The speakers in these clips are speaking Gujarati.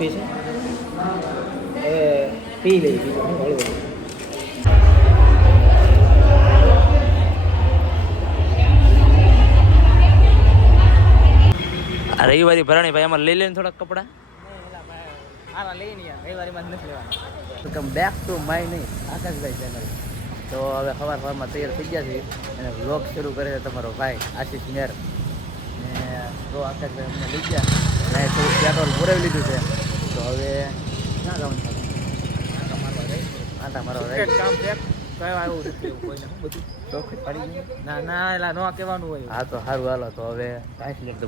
કોફી છે? હવે પી લઈ બીજું હું હળવું આ રવિવારી ભરાણી ભાઈ એમાં લઈ લઈને થોડાક કપડા? વેલકમ બેક ટુ માય નહીં આકાશભાઈ ચેનલ તો હવે સવાર સવારમાં તૈયાર થઈ ગયા છે અને વ્લોગ શરૂ કરે છે તમારો ભાઈ આશીષ મેર. ને તો આકાશભાઈ અમને લઈ ગયા મેં થોડું પેટ્રોલ પુરાવી લીધું છે. તો હવે ક્યાં જવાનું આટા મારવા કામ છે.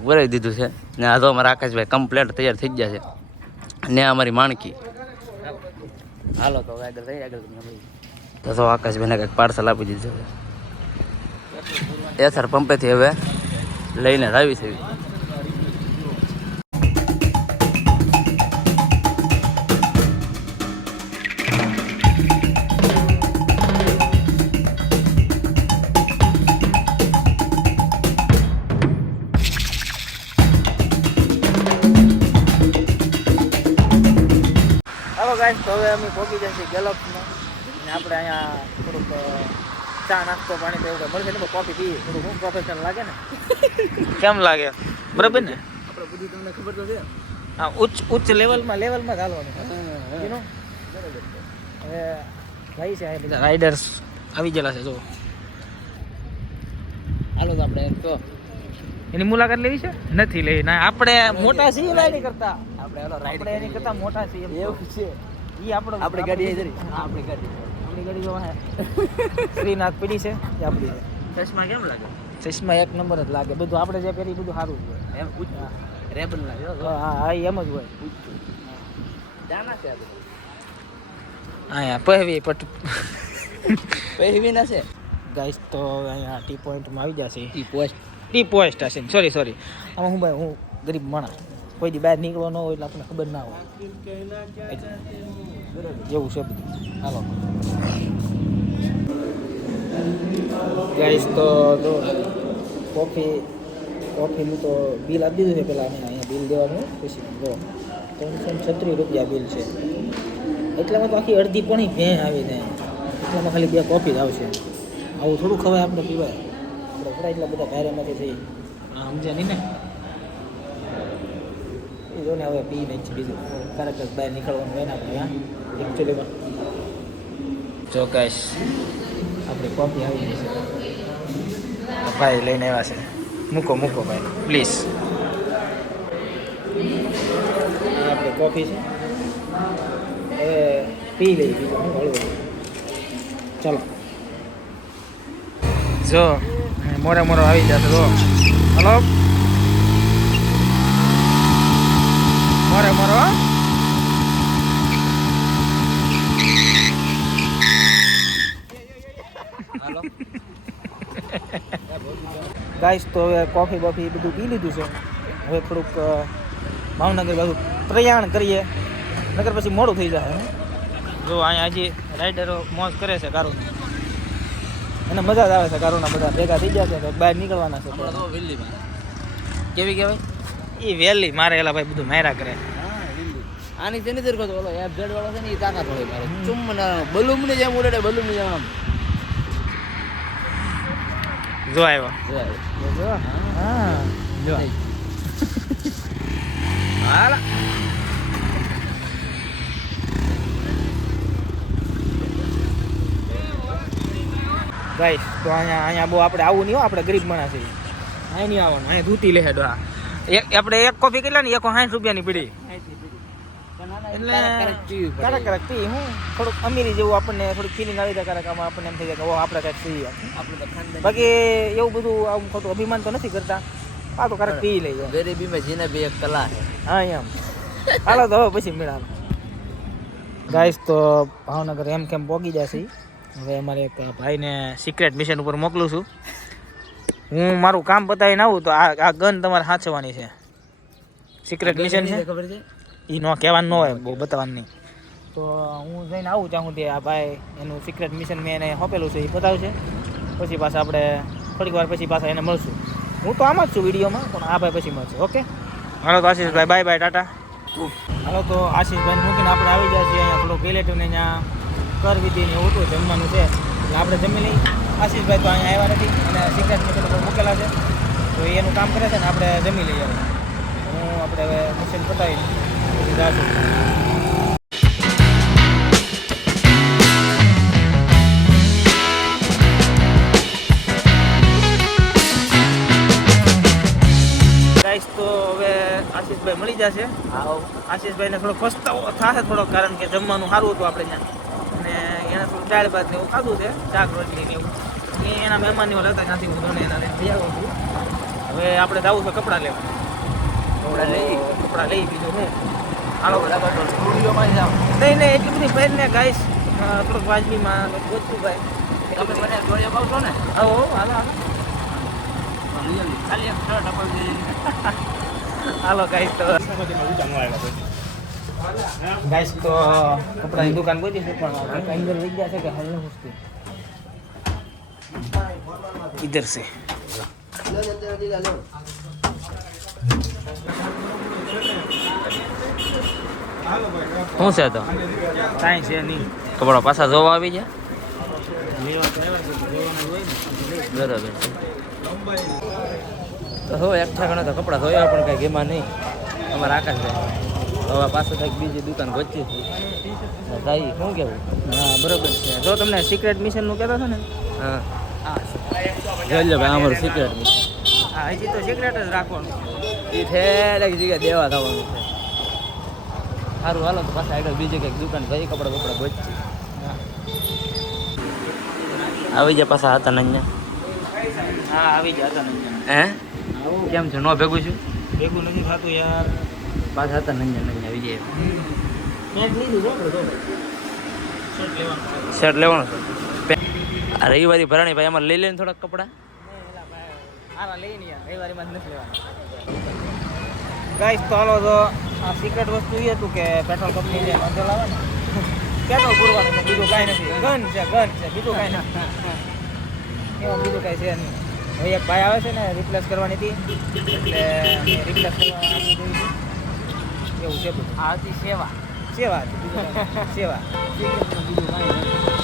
પુરાવી દીધું છે. ને આ તો અમારા આકાશભાઈ કમ્પ્લેટ તૈયાર થઈ ગયા છે. ને અમારી માણકી. હાલો તો આગળ જઈએ આગળ તો તો આકાશભાઈને કંઈક પાર્સલ આપી દીધું છે. એથર પંપેથી હવે લઈને જ આવી છે ગાઈસ તો હવે અમે પહોંચી જશે ગેલોક્સમાં અને આપણે અહીંયા થોડુંક ચા નાસ્તો પાણી એવું મળશે ને કોફી પીએ. થોડુંક હું પ્રોફેશનલ લાગે ને? કેમ લાગે? બરાબર ને? આપણે બધી તમને ખબર તો છે. હા ઉચ્ચ ઉચ્ચ લેવલમાં લેવલમાં ચાલવાનું હવે ભાઈ છે બધા રાઇડર્સ આવી ગયેલા છે જો હાલો તો આપણે તો એની મુલાકાત લેવી છે? નથી લેવી. ના આપણે મોટા છીએ ને કરતા. આપણે એની કરતા મોટા છીએ એવું છે. ઈ આપણો આપણી ગાડી આવી આપણી ગાડી. આપણી ગાડી જો હે. શ્રીનાથ પીડી છે એ આપણી છે. ચશ્મા કેમ લાગે? ચશ્મા એક નંબર જ લાગે. બધું આપણે જે પહેરી બધું સારું હોય. એમ પૂછ રેબલ લાગે હા. હા એમ જ હોય. જાના છે આ બધું. અહીંયા પહેવી પટ પહેવી ના છે? ગાઈસ તો અહીંયા ટી પોઈન્ટમાં આવી જશે ઈ post T point station sorry sorry આમાં હું ભાઈ હું ગરીબ માણસ. કોઈ દી બહાર નીકળો ન હોય એટલે આપણને ખબર ના હોય. જેવું છે બધું. હાલો. ગાઈસ તો જો કોફી કોફીનું તો બિલ આપી દીધું છે પહેલાં અમે અહીંયા બિલ દેવાનું. પછી જો, ત્રણસો છત્રીસ રૂપિયા બિલ છે. એટલામાં તો આખી અડધી પોણી ભેં આવી જાય. એટલામાં ખાલી બે કોફી જ આવશે. આવું થોડું ખવાય આપણે પીવાય. આપણે એટલા બધા ભારેમાંથી થઈ. સમજ્યા નહીં ને? એ જો ને હવે પી નહીં છે બીજું. ક્યારેક જ બહાર નીકળવાનું હોય ને આપણે હા એકચ્યુઅલીમાં જો ગાઈસ આપણી કોફી આવી ગઈ છે. ભાઈ લઈને આવ્યા છે. મૂકો મૂકો ભાઈ. પ્લીઝ આપણી કોફી છે. હવે પી લઈ બીજું હું હળવું. ચાલો. જો મોરે મોરો આવી જશે તો હલો? મોરે મોરો ગાઈસ તો હવે કોફી બોફી બધું પી લીધું છે. હવે થોડુંક ભાવનગર બાજુ પ્રયાણ કરીએ. નગર પછી મોડું થઈ જાય જો અહીંયા હજી રાઈડરો મોજ કરે છે કારું અને મજા જ આવે છે કારોના બધા ભેગા થઈ ગયા છે તો બહાર નીકળવાના છે. થોડા. કેવી કહેવાય? એ વહેલી મારે એલા ભાઈ બધું માર્યા કરે. આની તેની તરફ ઓલો એફ ઝેડ વાળો છે ને એ તાકાત હોય મારે. ચુમ્મ બલૂમ ને જેમ ઉડે બલૂમ ને જેમ આમ. જો આવ્યો જોવાય. જો હા. જો. હાલા. ગાઈસ તો અહીંયા અહીંયા બહુ આપણે આવું નહીં હો આપણે ગરીબ માણસ છીએ. અહીં નહીં આવવાનું અહીંયા ધૂતી લે ડોહા. એક આપણે એક કોફી કેટલા ની એક સાઠ રૂપિયાની પીડી. એટલે ક્યારેક ક્યારેક પી હું થોડુંક અમીરી જેવું આપણને થોડુંક ફિલિંગ આવી જાય ક્યારેક આમાં આપણને એમ થઈ જાય કે ઓ આપણે કંઈક પીએ આપણે બાકી એવું બધું આમ ખોટું અભિમાન તો નથી કરતા. આ તો ક્યારેક પી લઈએ. ગરીબીમાં જીને બે એક કલા હા એમ. હાલો તો હવે પછી મેળા ગાઈસ તો ભાવનગર એમ કેમ પોગી જશે હવે અમારે એક ભાઈને સિક્રેટ મિશન ઉપર મોકલું છું. હું મારું કામ પતાવીને આવું તો આ આ ગન તમારે સાચવવાની છે. સિક્રેટ મિશન છે? ખબર છે? એ ન કહેવાનું ન હોય બહુ બતાવવાનું નહીં. તો હું જઈને આવું ત્યાં સુધી આ ભાઈ એનું સિક્રેટ મિશન મેં એને સોંપેલું છે એ બતાવશે. પછી પાછા આપણે થોડીક વાર પછી પાછા એને મળશું. હું તો આમ જ છું વિડીયોમાં પણ આ ભાઈ પછી મળશે ઓકે? હાલો તો આશીષભાઈ બાય બાય ટાટા. હાલો તો આશીષભાઈ મૂકીને આપણે આવી ગયા છીએ અહીંયા થોડું રિલેટિવ ને ત્યાં કર વિધિ ને એવું હતું જમવાનું છે. એટલે આપણે જમી લઈ આશીષભાઈ તો અહીંયા આવ્યા નથી અને સિક્રેટ મિત્રો પણ મૂકેલા છે. તો એ એનું કામ કરે છે ને આપણે જમી લઈએ હું આપણે હવે મશીન પતાવી જાશું ગાઈસ તો હવે આશીષભાઈ મળી જશે. આશીષભાઈને થોડો પસ્તાવો થશે થોડોક કારણ કે જમવાનું સારું હતું આપણે ત્યાં. અને એને થોડું દાળ ભાત ને એવું ખાધું છે શાક રોટલી ને એવું. એ એના મહેમાનની ઓલા હતા ત્યાંથી હું તમને એના લઈને. આવું છું હવે આપણે જવું છે કપડાં લેવા. કપડાં લઈ? કપડાં લઈ બીજું હું. હાલો. બરાબર સ્ટુડિયોમાં જાઓ નહીં નહીં એટલી બધી પહેર ને ગાઈસ થોડુંક વાજબીમાં ઓછું ભાઈ. તમે મને પાવશો ને? આવો હાલો હાલો. ખાલી એક શર્ટ અપાવી હાલો ગાઈસ તો કપડાની દુકાન ગોતી છે? પણ અંદર લઈ ગયા છે કે હાલ ન પૂછતી से। શું છે તો કાંઈ છે નહીં કપડા પાછા જોવા આવી ગયા ને બરાબર તો હવે એકઠા ઘણા તો કપડાં ધોયા પણ કાંઈ ગેમાં નહીં અમારા આકાશભાઈ હવે પાછું કંઈક બીજી દુકાન ગોચી હતી. શું કેવું હા બરોબર છે. જો તમને સિક્રેટ મિશનનું કહેતા હતા ને? હા હા. જોઈ લો ભાઈ અમારું સિક્રેટ હા હજી તો સિક્રેટ જ રાખવાનું એ ઠેર જગ્યાએ દેવા થવાનું છે. સારું હાલો તો પાછા આગળ બીજી કંઈક દુકાન ભાઈ કપડાં બપડા ગોચી. આવી જાય પાછા હતા નanya હા આવી જાય હતા ને હે? કેમ છે નો ભેગું છું? ભેગું નથી થતું યાર. પાછા હતા નંજા નંજા આવી જાય શર્ટ લેવાનું શર્ટ લેવાનો રવિવારી ભરાણી ભાઈ એમાં લઈ લઈને થોડાક કપડા. ગાઈસ તો હાલો તો આ સિક્રેટ વસ્તુ એ હતું કે પેટ્રોલ કંપની જે નોંધો લાવે ને. પેટ્રોલ પૂરવાનું છે બીજું કાંઈ નથી. ગન છે ગન છે બીજું કાંઈ નથી. એમાં બીજું કાંઈ છે નહીં. હવે એક ભાઈ આવે છે ને રિપ્લેસ કરવાની હતી. એટલે રિપ્લેસ કરવા આપી દેવી હતી. એવું છે આથી સેવા સેવા. સેવા. બીજું કાંઈ નથી.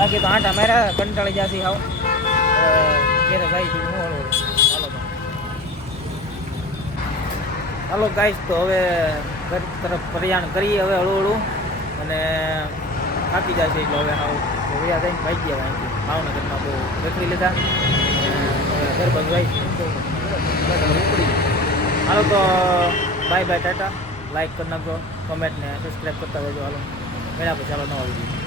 બાકી તો આંટા માર્યા, કંટાળી જાસી હાવ. ઘેરે જાય છે, હું હાલો. ગાઈસ, તો હવે ઘર તરફ પ્રયાણ કરીએ હવે હળવું હળવું અને થાકી છે એટલે હવે તો વયા જઈને ભાઈ ગયા અહીંથી ભાવનગરમાં બહુ રખડી લીધા. ઘર આવી ઉપડી હાલો તો બાય બાય ટાટા. લાઈક કરી નાખજો. કમેન્ટ ને સબસ્ક્રાઈબ કરતા રહેજો. હાલો. મેળા પછી ચાલો નવા વીડિયો